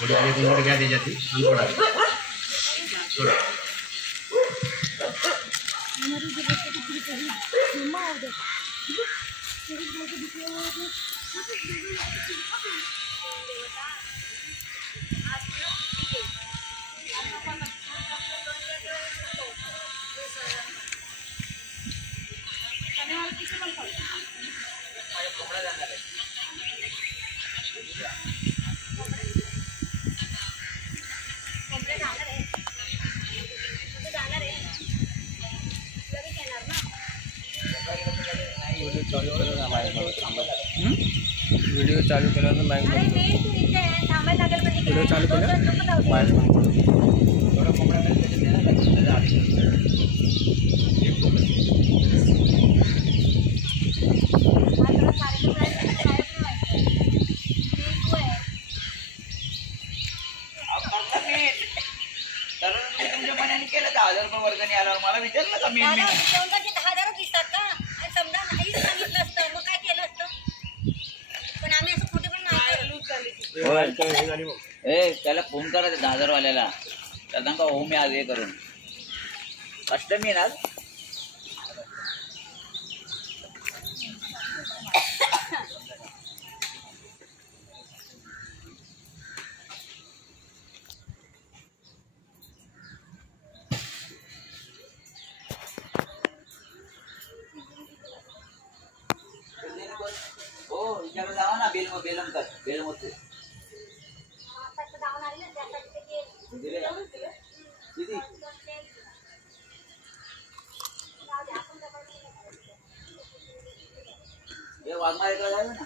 थोड़ी आगे तुम लोग क्या दे जाती हम थोड़ा थोड़ा व्हिडिओ चालू केला तर माईक बंद व्हिडिओ चालू केला माईक बंद थोडा कोंबडा तुमच्या मनाने केलं 10,000 रुपये वर्गणी आल्यावर मला विचारलं का मी 10,000 दिसतात का समजा नाहीच सांगितलं असतं मग काय केलं असतं पण आम्ही असं कुठे पण नाही त्याला फोन करा 10,000 वाल्याला त्या सांगा हो मी आज हे करून अष्टमी ना जावा ना बेल मत वाघमारेला जावे ना